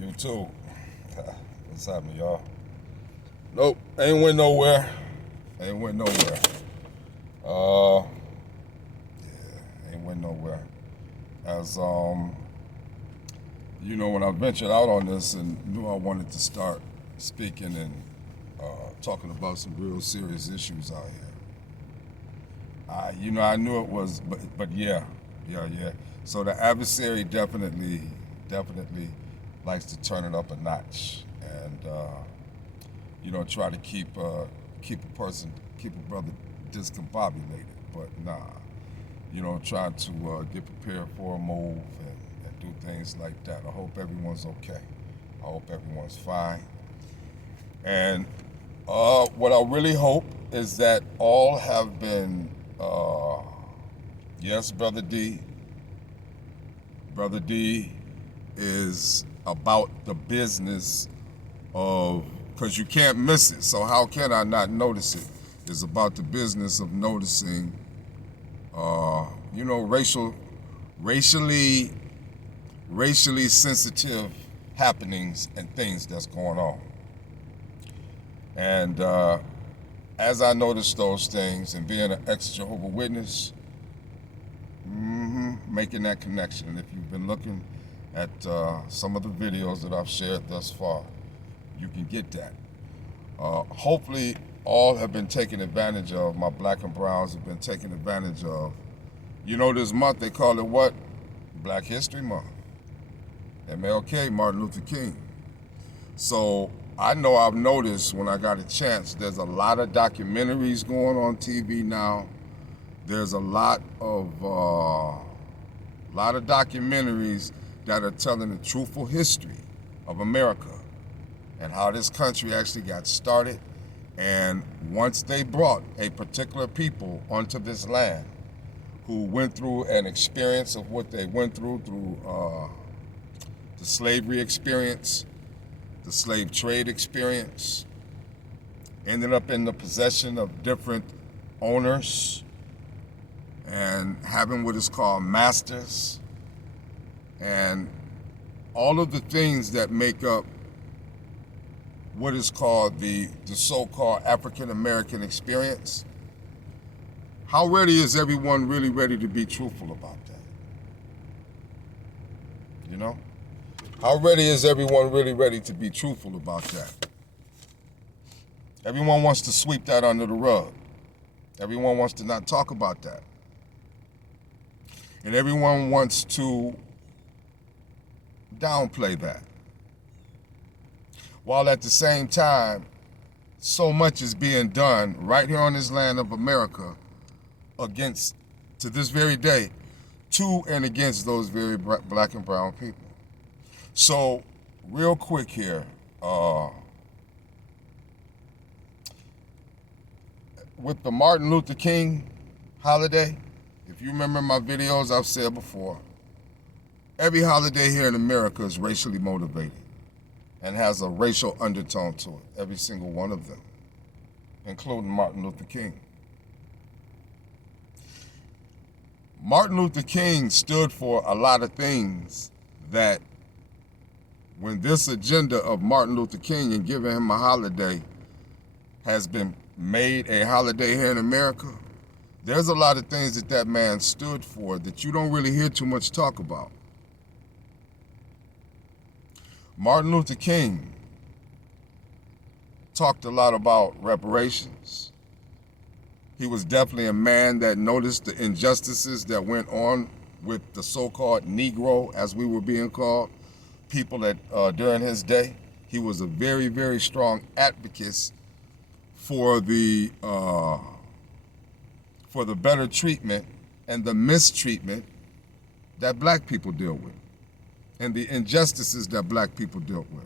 You too. What's happening, y'all? Nope, ain't went nowhere. Ain't went nowhere. Ain't went nowhere. As when I ventured out on this and knew I wanted to start speaking and talking about some real serious issues out here. I knew it was, but yeah. So the adversary definitely likes to turn it up a notch, and try to keep a brother discombobulated. But nah, try to get prepared for a move and do things like that. I hope everyone's okay. I hope everyone's fine. And what I really hope is that all have been, yes, Brother D is about the business of, because you can't miss it, so how can I not notice it? It's about the business of noticing, racially sensitive happenings and things that's going on. And as I noticed those things and being an ex-Jehovah Witness, making that connection. And if you've been looking at some of the videos that I've shared thus far, you can get that. Hopefully all have been taken advantage of. My black and browns have been taken advantage of. This month they call it what? Black History Month. MLK, Martin Luther King. So I know I've noticed when I got a chance, there's a lot of documentaries going on TV now. There's a lot of documentaries that are telling the truthful history of America and how this country actually got started. And once they brought a particular people onto this land who went through an experience of what they went through the slavery experience, the slave trade experience, ended up in the possession of different owners and having what is called masters, and all of the things that make up what is called the so-called African American experience. How ready is everyone really ready to be truthful about that? How ready is everyone really ready to be truthful about that? Everyone wants to sweep that under the rug. Everyone wants to not talk about that. And everyone wants to downplay that. While at the same time, so much is being done right here on this land of America against, to this very day, to and against those very black and brown people. So, real quick here, with the Martin Luther King holiday, if you remember my videos, I've said before, every holiday here in America is racially motivated and has a racial undertone to it, every single one of them, including Martin Luther King. Martin Luther King stood for a lot of things that when this agenda of Martin Luther King and giving him a holiday has been made a holiday here in America, there's a lot of things that man stood for that you don't really hear too much talk about. Martin Luther King talked a lot about reparations. He was definitely a man that noticed the injustices that went on with the so-called Negro, as we were being called, people that during his day. He was a very, very strong advocate for the better treatment and the mistreatment that black people deal with and the injustices that black people dealt with.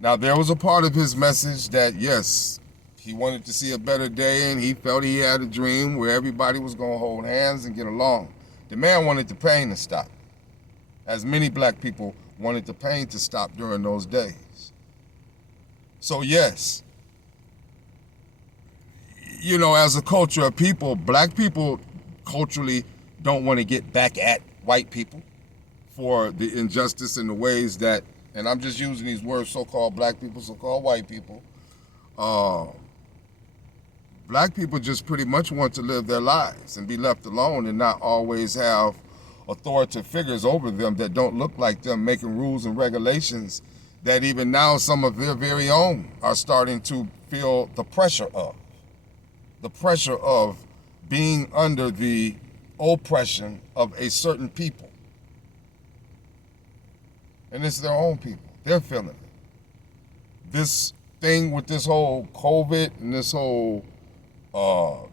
Now, there was a part of his message that, yes, he wanted to see a better day and he felt he had a dream where everybody was going to hold hands and get along. The man wanted the pain to stop, as many black people wanted the pain to stop during those days. So yes, as a culture of people, black people culturally don't want to get back at white people for the injustice in the ways that, and I'm just using these words, so-called black people, so-called white people, black people just pretty much want to live their lives and be left alone and not always have authoritative figures over them that don't look like them, making rules and regulations that even now some of their very own are starting to feel the pressure of. The pressure of being under the oppression of a certain people. And it's their own people. They're feeling it. This thing with this whole COVID and this whole, all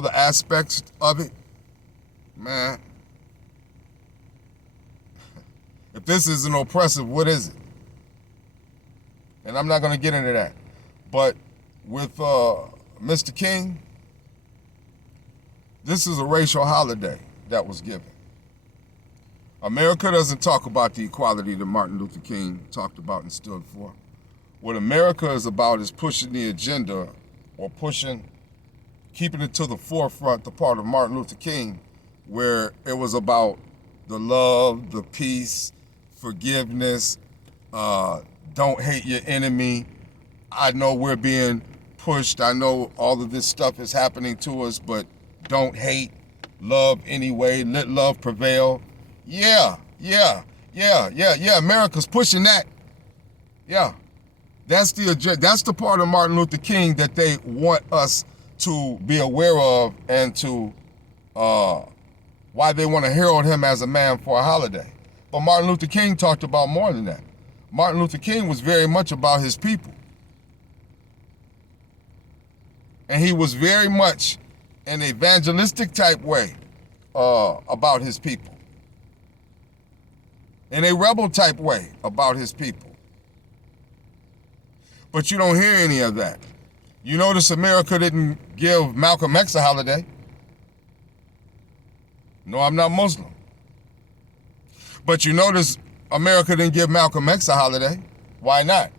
the aspects of it, man, if this isn't oppressive, what is it? And I'm not going to get into that. But with Mr. King, this is a racial holiday that was given. America doesn't talk about the equality that Martin Luther King talked about and stood for. What America is about is pushing the agenda, or keeping it to the forefront, the part of Martin Luther King, where it was about the love, the peace, forgiveness, don't hate your enemy. I know we're being pushed. I know all of this stuff is happening to us, but don't hate, love anyway, let love prevail. Yeah. America's pushing that. Yeah. That's the part of Martin Luther King that they want us to be aware of, and to why they want to herald him as a man for a holiday. But Martin Luther King talked about more than that. Martin Luther King was very much about his people. And he was very much in an evangelistic type way about his people. In a rebel type way about his people. But you don't hear any of that. You notice America didn't give Malcolm X a holiday. No, I'm not Muslim. But you notice America didn't give Malcolm X a holiday. Why not?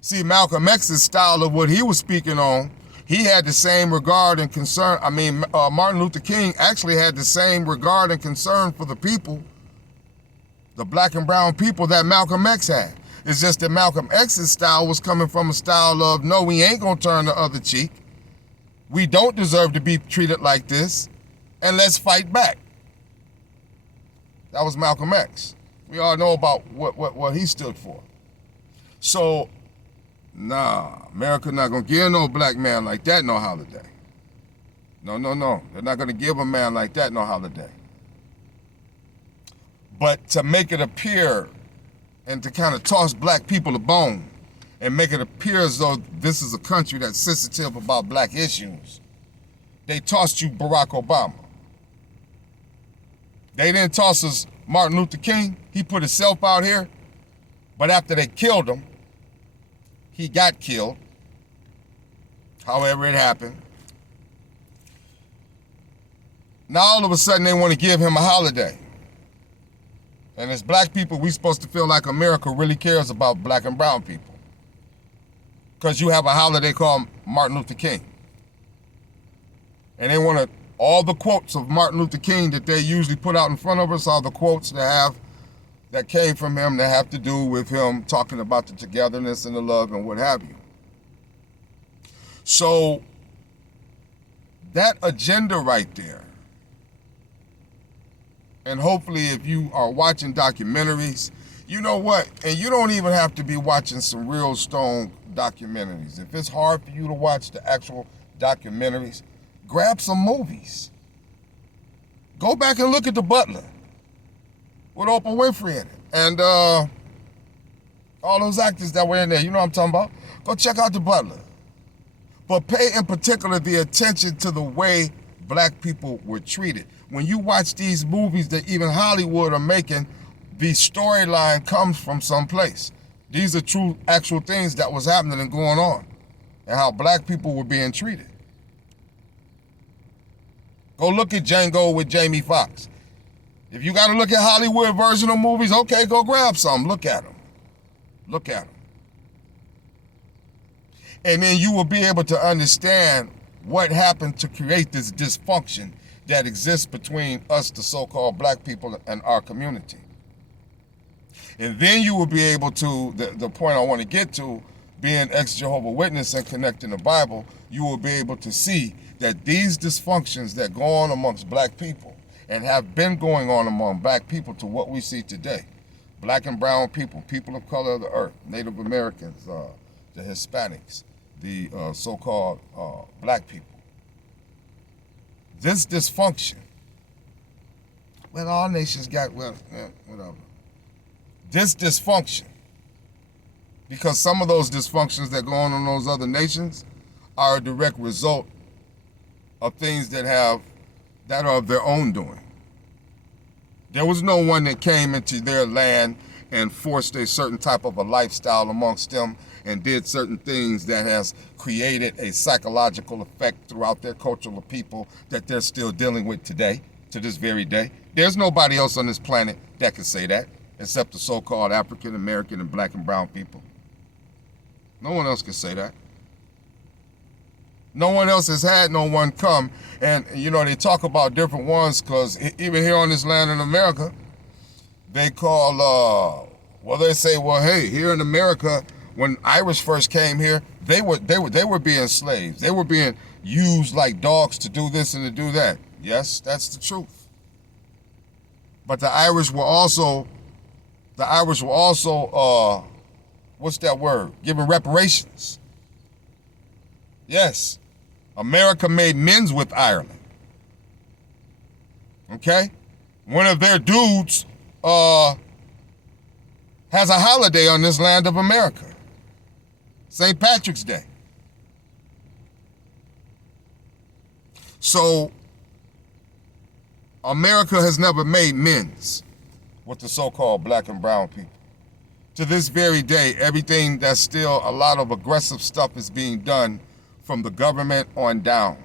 See, Malcolm X's style of what he was speaking on, he had the same regard and concern. Martin Luther King actually had the same regard and concern for the people, the black and brown people, that Malcolm X had. It's just that Malcolm X's style was coming from a style of, no, we ain't gonna turn the other cheek. We don't deserve to be treated like this, and let's fight back. That was Malcolm X. We all know about what he stood for. So, nah, America not gonna give no black man like that no holiday. No. They're not gonna give a man like that no holiday. But to make it appear and to kind of toss black people a bone and make it appear as though this is a country that's sensitive about black issues, they tossed you Barack Obama. They didn't toss us Martin Luther King. He put himself out here, but after they killed him, he got killed. However it happened. Now all of a sudden they want to give him a holiday. And as black people, we're supposed to feel like America really cares about black and brown people. Because you have a holiday called Martin Luther King. And they want to, all the quotes of Martin Luther King that they usually put out in front of us are the quotes that came from him that have to do with him talking about the togetherness and the love and what have you. So that agenda right there, and hopefully if you are watching documentaries, you know what, and you don't even have to be watching some real stone documentaries. If it's hard for you to watch the actual documentaries, grab some movies. Go back and look at The Butler with Oprah Winfrey in it. And all those actors that were in there, you know what I'm talking about? Go check out The Butler. But pay in particular the attention to the way black people were treated. When you watch these movies that even Hollywood are making, the storyline comes from someplace. These are true, actual things that was happening and going on, and how black people were being treated. Go look at Django with Jamie Foxx. If you got to look at Hollywood version of movies, okay, go grab some. Look at them. Look at them. And then you will be able to understand what happened to create this dysfunction that exists between us, the so-called black people, and our community. And then you will be able to, the point I want to get to, being ex-Jehovah's Witness and connecting the Bible, you will be able to see that these dysfunctions that go on amongst black people and have been going on among black people to what we see today, black and brown people, people of color of the earth, Native Americans, the Hispanics, the so-called black people. This dysfunction, well, all nations got, well, whatever. This dysfunction, because some of those dysfunctions that go on in those other nations are a direct result of things that are of their own doing. There was no one that came into their land and forced a certain type of a lifestyle amongst them and did certain things that has created a psychological effect throughout their cultural people that they're still dealing with today, to this very day. There's nobody else on this planet that can say that, except the so-called African American and black and brown people. No one else can say that. No one else has had no one come. And, you know, they talk about different ones because even here on this land in America, they call, they say, well, hey, here in America, when Irish first came here, they were being slaves. They were being used like dogs to do this and to do that. Yes, that's the truth. But the Irish were also, what's that word? Giving reparations. Yes. America made amends with Ireland. Okay? One of their dudes has a holiday on this land of America. St. Patrick's Day. So, America has never made amends with the so-called black and brown people. To this very day, everything that's still a lot of aggressive stuff is being done from the government on down.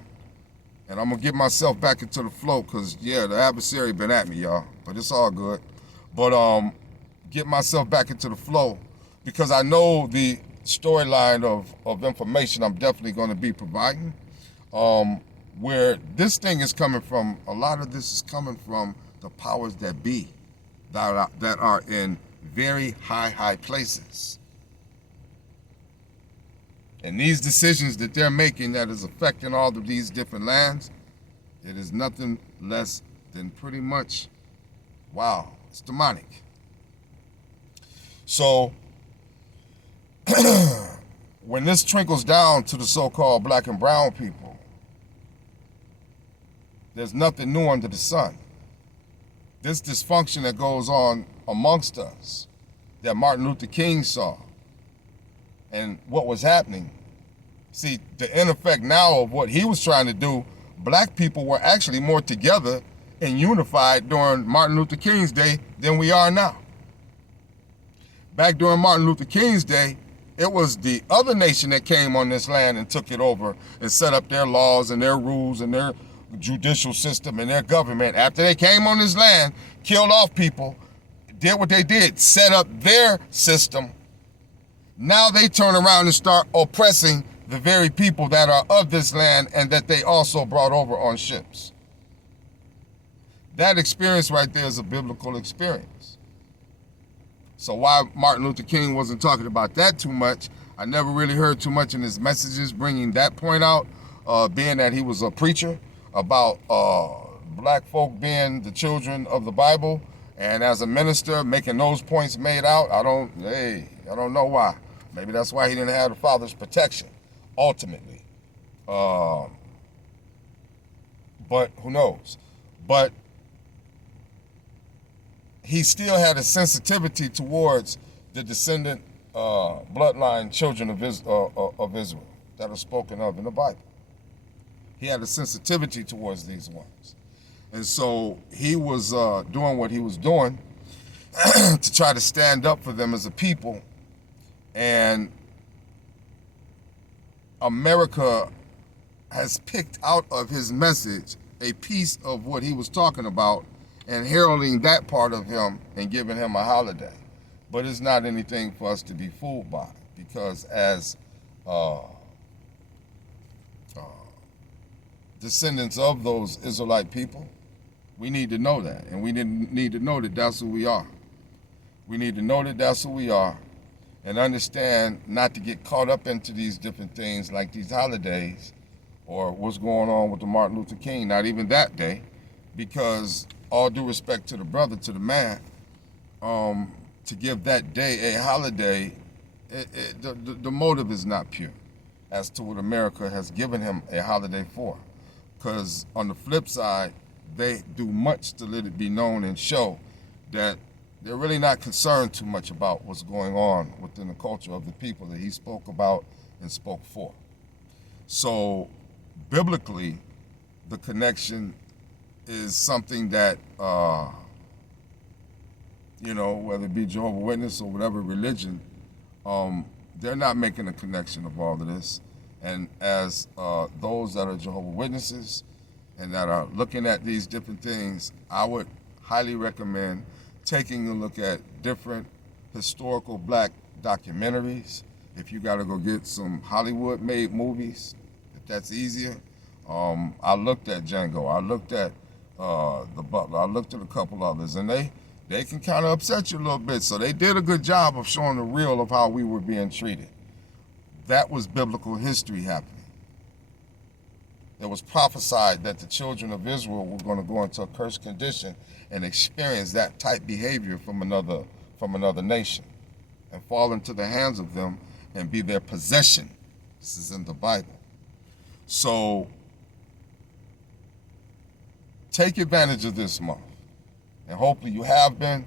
And I'm going to get myself back into the flow because, yeah, the adversary been at me, y'all. But it's all good. But get myself back into the flow because I know the storyline of information I'm definitely going to be providing. Where this thing is coming from, a lot of this is coming from the powers that be that are in very high places. And these decisions that they're making that is affecting all of these different lands, it is nothing less than pretty much, wow, it's demonic. So, when this trickles down to the so-called black and brown people, there's nothing new under the sun. This dysfunction that goes on amongst us, that Martin Luther King saw, and what was happening. See, the in effect now of what he was trying to do, black people were actually more together and unified during Martin Luther King's day than we are now. Back during Martin Luther King's day, it was the other nation that came on this land and took it over and set up their laws and their rules and their judicial system and their government. After they came on this land, killed off people, did what they did, set up their system. Now they turn around and start oppressing the very people that are of this land and that they also brought over on ships. That experience right there is a biblical experience. So why Martin Luther King wasn't talking about that too much, I never really heard too much in his messages bringing that point out, being that he was a preacher about black folk being the children of the Bible, and as a minister making those points made out. I don't know why. Maybe that's why he didn't have the Father's protection, ultimately. But who knows? But he still had a sensitivity towards the descendant bloodline children of Israel that are spoken of in the Bible. He had a sensitivity towards these ones. And so he was doing what he was doing to try to stand up for them as a people. And America has picked out of his message a piece of what he was talking about and heralding that part of him and giving him a holiday. But it's not anything for us to be fooled by, because as descendants of those Israelite people, we need to know that, and we need to know that that's who we are. We need to know that that's who we are and understand not to get caught up into these different things like these holidays or what's going on with the Martin Luther King, not even that day, because all due respect to the brother, to the man, to give that day a holiday, the motive is not pure as to what America has given him a holiday for. Because on the flip side, they do much to let it be known and show that they're really not concerned too much about what's going on within the culture of the people that he spoke about and spoke for. So biblically, the connection is something that, whether it be Jehovah's Witness or whatever religion, they're not making a connection of all of this. And as those that are Jehovah's Witnesses and that are looking at these different things, I would highly recommend taking a look at different historical black documentaries. If you got to go get some Hollywood-made movies, if that's easier. I looked at Django. I looked at The Butler. I looked at a couple others, and they can kind of upset you a little bit. So they did a good job of showing the real of how we were being treated. That was biblical history happening. It was prophesied that the children of Israel were going to go into a cursed condition and experience that type behavior from another nation and fall into the hands of them and be their possession. This is in the Bible. So take advantage of this month. And hopefully you have been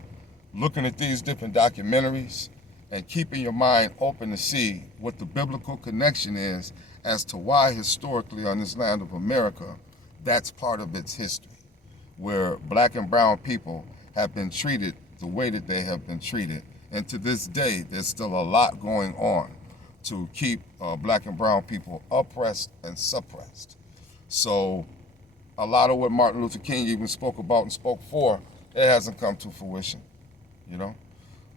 looking at these different documentaries and keeping your mind open to see what the biblical connection is as to why historically on this land of America, that's part of its history, where black and brown people have been treated the way that they have been treated. And to this day, there's still a lot going on to keep black and brown people oppressed and suppressed. So a lot of what Martin Luther King even spoke about and spoke for, it hasn't come to fruition,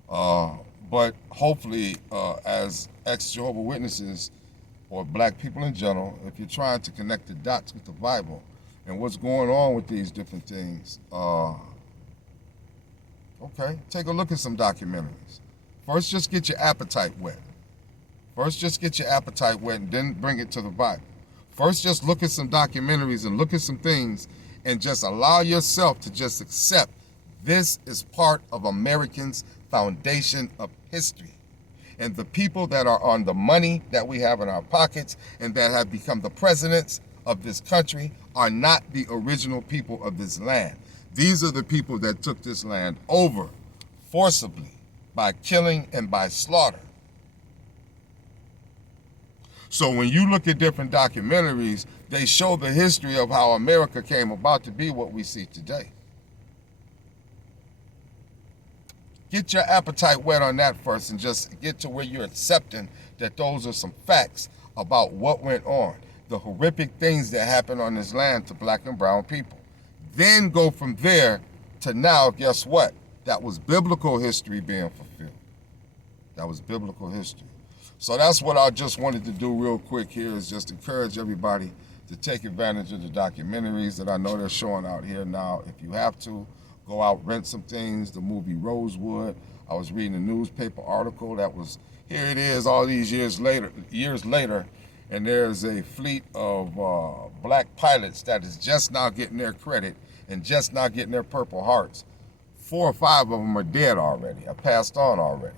But hopefully, as ex-Jehovah's Witnesses or black people in general, if you're trying to connect the dots with the Bible and what's going on with these different things, okay, take a look at some documentaries. First, just get your appetite wet. And then bring it to the Bible. First, just look at some documentaries and look at some things and just allow yourself to just accept this is part of Americans' foundation of history. And the people that are on the money that we have in our pockets and that have become the presidents of this country are not the original people of this land. These are the people that took this land over forcibly by killing and by slaughter. So when you look at different documentaries, they show the history of how America came about to be what we see today. Get your appetite wet on that first and just get to where you're accepting that those are some facts about what went on, the horrific things that happened on this land to black and brown people. Then go from there to now, guess what? That was biblical history being fulfilled. That was biblical history. So that's what I just wanted to do real quick here, is just encourage everybody to take advantage of the documentaries that I know they're showing out here now. If you have to, go out, rent some things. The movie Rosewood. I was reading a newspaper article that was, here it is all these years later, and there's a fleet of black pilots that is just now getting their credit and just now getting their Purple Hearts. 4 or 5 of them are dead already, have passed on already.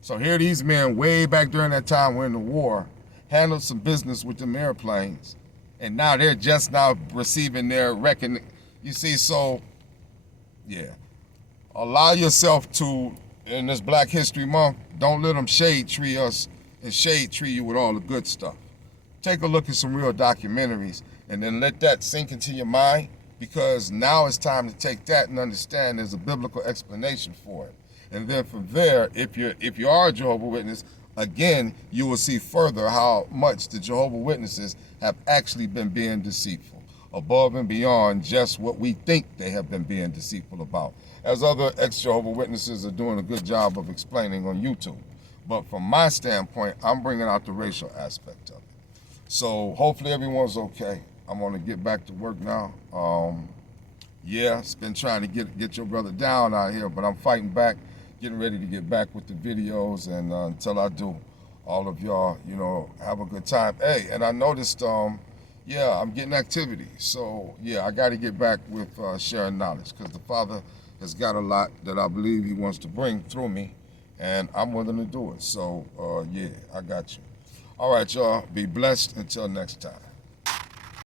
So here these men way back during that time when the war handled some business with them airplanes, and now they're just now receiving their recognition. You see, so yeah, allow yourself to, in this Black History Month, don't let them shade tree us and shade tree you with all the good stuff. Take a look at some real documentaries and then let that sink into your mind, because now it's time to take that and understand there's a biblical explanation for it. And then from there, if you are a Jehovah's Witness, again, you will see further how much the Jehovah's Witnesses have actually been being deceitful, above and beyond just what we think they have been being deceitful about, as other ex-Jehovah's Witnesses are doing a good job of explaining on YouTube. But from my standpoint, I'm bringing out the racial aspect of it. So hopefully everyone's okay. I'm gonna get back to work now. Yeah, it's been trying to get your brother down out here, but I'm fighting back. getting ready to get back with the videos, and until I do, all of y'all, have a good time. Hey, and I noticed, yeah, I'm getting activity. So, yeah, I got to get back with sharing knowledge, because the Father has got a lot that I believe He wants to bring through me, and I'm willing to do it. So, yeah, I got you. All right, y'all, be blessed until next time.